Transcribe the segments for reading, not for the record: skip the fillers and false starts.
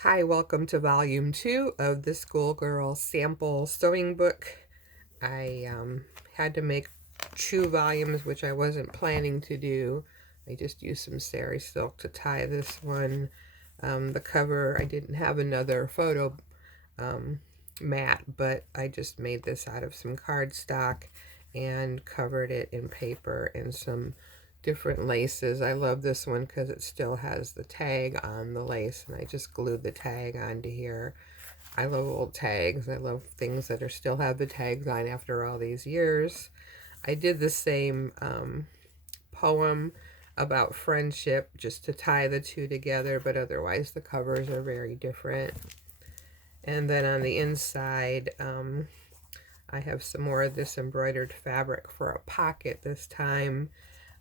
Hi, welcome to volume 2 of the Schoolgirl Sample Sewing Book. I had to make 2 volumes, which I wasn't planning to do. I just used some sari silk to tie this one. The cover, I didn't have another photo um, mat, but I just made this out of some cardstock and covered it in paper and some different laces. I love this one because it still has the tag on the lace, and I just glued the tag onto here. I love old tags. I love things that are still have the tags on after all these years. I did the same poem about friendship just to tie the two together, but otherwise the covers are very different. And then on the inside, I have some more of this embroidered fabric for a pocket this time.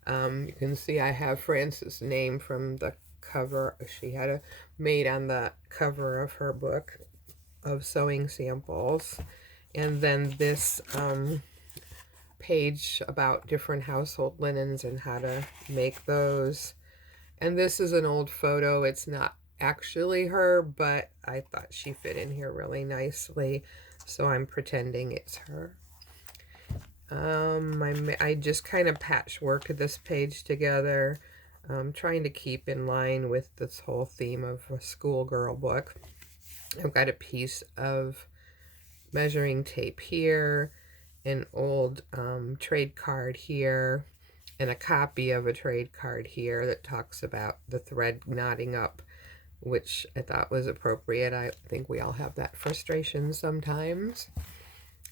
You can see I have Frances' name from the cover. She had a made on the cover of her book of sewing samples. And then this page about different household linens and how to make those. And this is an old photo. It's not actually her, but I thought she fit in here really nicely, so I'm pretending it's her. I just kind of patchworked this page together, trying to keep in line with this whole theme of a schoolgirl book. I've got a piece of measuring tape here, an old trade card here, and a copy of a trade card here that talks about the thread knotting up, which I thought was appropriate. I think we all have that frustration sometimes.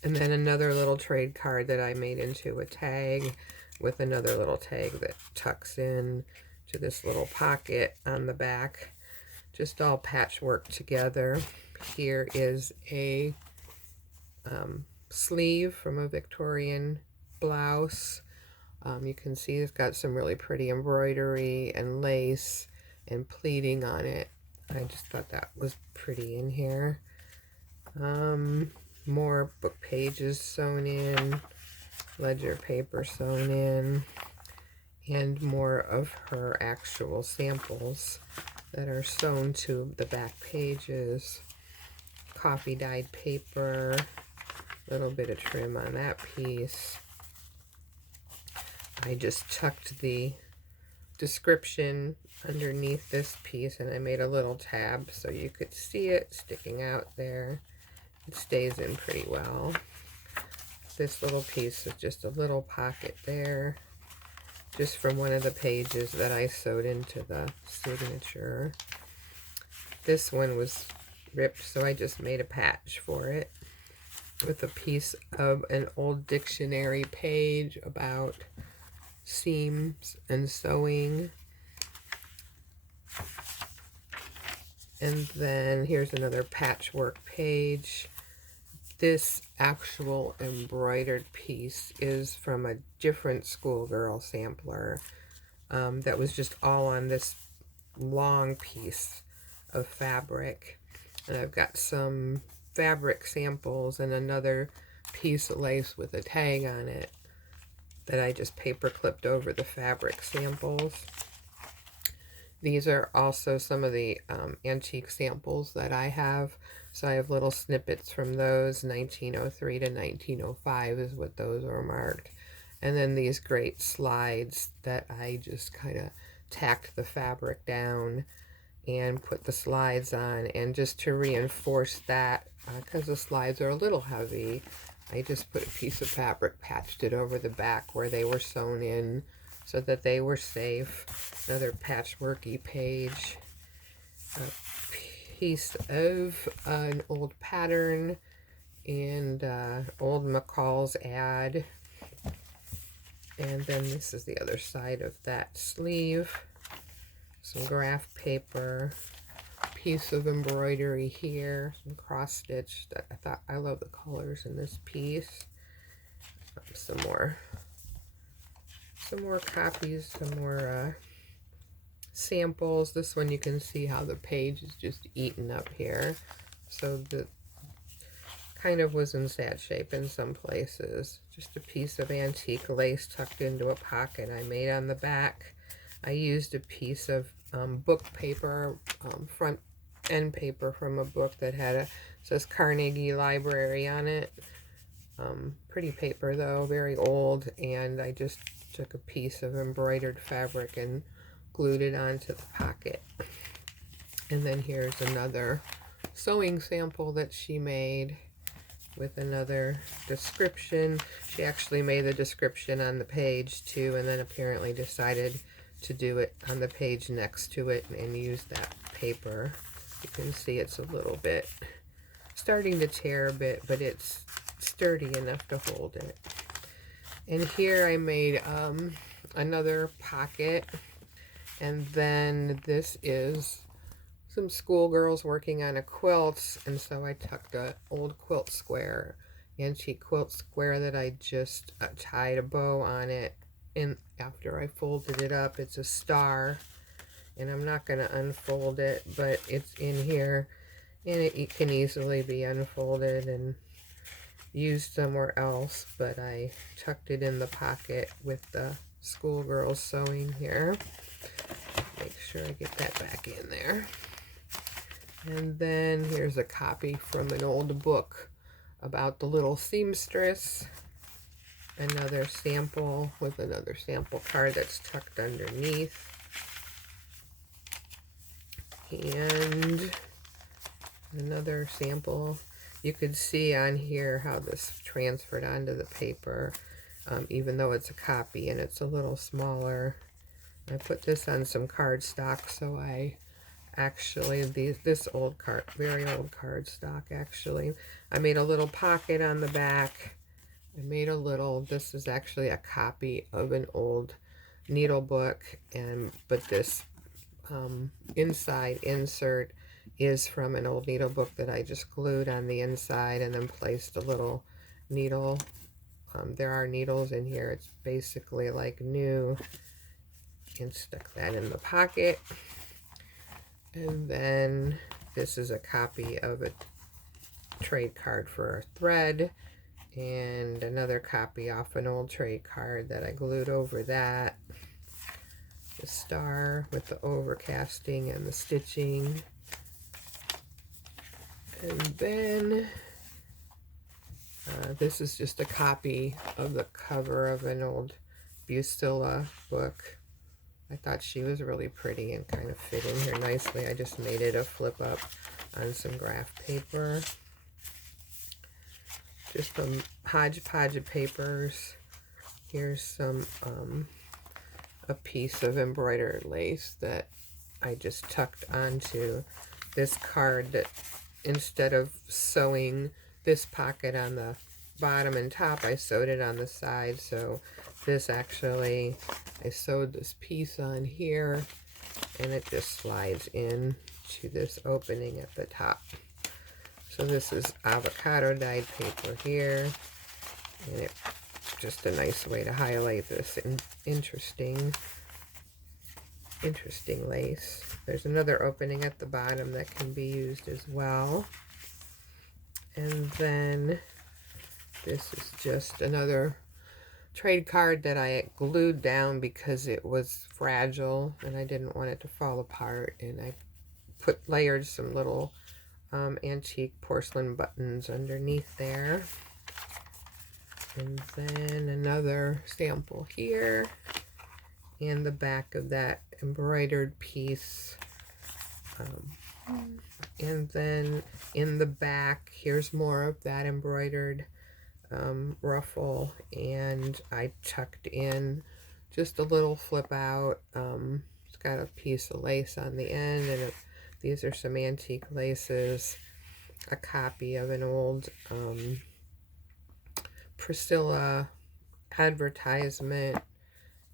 And then another little trade card that I made into a tag with another little tag that tucks in to this little pocket on the back. Just all patchwork together. Here is a sleeve from a Victorian blouse. You can see it's got some really pretty embroidery and lace and pleating on it. I just thought that was pretty in here. More book pages sewn in, ledger paper sewn in, and more of her actual samples that are sewn to the back pages. Coffee dyed paper, a little bit of trim on that piece. I just tucked the description underneath this piece, and I made a little tab so you could see it sticking out there. It stays in pretty well. This little piece is just a little pocket there, just from one of the pages that I sewed into the signature. This one was ripped, so I just made a patch for it with a piece of an old dictionary page about seams and sewing. And then here's another patchwork page. This actual embroidered piece is from a different schoolgirl sampler that was just all on this long piece of fabric. And I've got some fabric samples and another piece of lace with a tag on it that I just paper clipped over the fabric samples. These are also some of the antique samples that I have. So I have little snippets from those. 1903 to 1905 is what those are marked. And then these great slides that I just kind of tacked the fabric down and put the slides on. And just to reinforce that, because the slides are a little heavy, I just put a piece of fabric, patched it over the back where they were sewn in so that they were safe. Another patchworky page. A piece of an old pattern and old McCall's ad. And then this is the other side of that sleeve. Some graph paper. Piece of embroidery here. Some cross stitch. That I love the colors in this piece. Some more copies, some more samples. This one you can see how the page is just eaten up here. So the kind of was in sad shape in some places. Just a piece of antique lace tucked into a pocket I made on the back. I used a piece of book paper, front end paper from a book that had says Carnegie Library on it. Pretty paper though, very old, and I just took a piece of embroidered fabric and glued it onto the pocket. And then here's another sewing sample that she made with another description. She actually made the description on the page too, and then apparently decided to do it on the page next to it and use that paper. You can see it's a little bit starting to tear a bit, but it's sturdy enough to hold it. And here I made another pocket, and then this is some schoolgirls working on a quilt, and so I tucked an old quilt square, antique quilt square that I just tied a bow on it, and after I folded it up, it's a star, and I'm not going to unfold it, but it's in here, and it can easily be unfolded and used somewhere else, but I tucked it in the pocket with the schoolgirls sewing here. Make sure I get that back in there. And then here's a copy from an old book about the little seamstress. Another sample with another sample card that's tucked underneath. And another sample. You could see on here how this transferred onto the paper, even though it's a copy and it's a little smaller. I put this on some cardstock, so I actually, this old card, very old cardstock actually. I made a little pocket on the back. I made a little, this is actually a copy of an old needle book, but this inside insert is from an old needle book that I just glued on the inside and then placed a little needle. There are needles in here. It's basically like new, and stuck that in the pocket. And then this is a copy of a trade card for a thread, and another copy off an old trade card that I glued over that. The star with the overcasting and the stitching. And then this is just a copy of the cover of an old Busilla book. I thought she was really pretty and kind of fit in here nicely. I just made it a flip up on some graph paper. Just a hodgepodge of papers. Here's some a piece of embroidered lace that I just tucked onto this card, that instead of sewing this pocket on the bottom and top, I sewed it on the side. So this actually, I sewed this piece on here, and it just slides in to this opening at the top. So this is avocado dyed paper here, and it's just a nice way to highlight this interesting lace. There's another opening at the bottom that can be used as well. And then this is just another trade card that I glued down because it was fragile and I didn't want it to fall apart, and I layered some little antique porcelain buttons underneath there. And then another sample here, and the back of that embroidered piece. And then in the back, here's more of that embroidered ruffle, and I tucked in just a little flip out. It's got a piece of lace on the end, and these are some antique laces, a copy of an old Priscilla advertisement,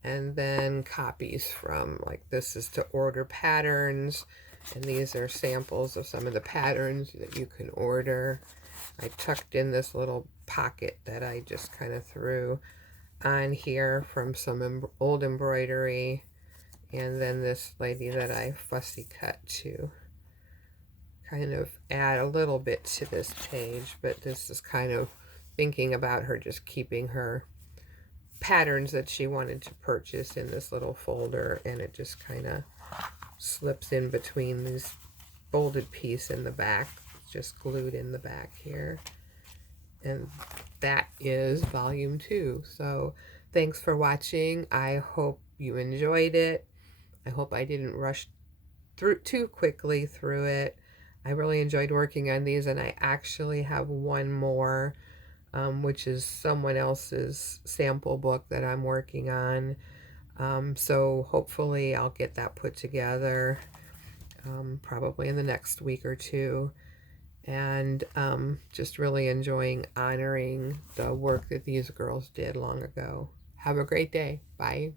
and then copies from, like, this is to order patterns, and these are samples of some of the patterns that you can order. I tucked in this little pocket that I just kind of threw on here from some old embroidery, and then this lady that I fussy cut to kind of add a little bit to this page, but this is kind of thinking about her just keeping her patterns that she wanted to purchase in this little folder, and it just kind of slips in between these folded piece in the back, just glued in the back here. And that is volume 2. So thanks for watching. I hope you enjoyed it. I hope I didn't rush through too quickly through it. I really enjoyed working on these, and I actually have one more, which is someone else's sample book that I'm working on. So hopefully I'll get that put together probably in the next week or two. And just really enjoying honoring the work that these girls did long ago. Have a great day. Bye.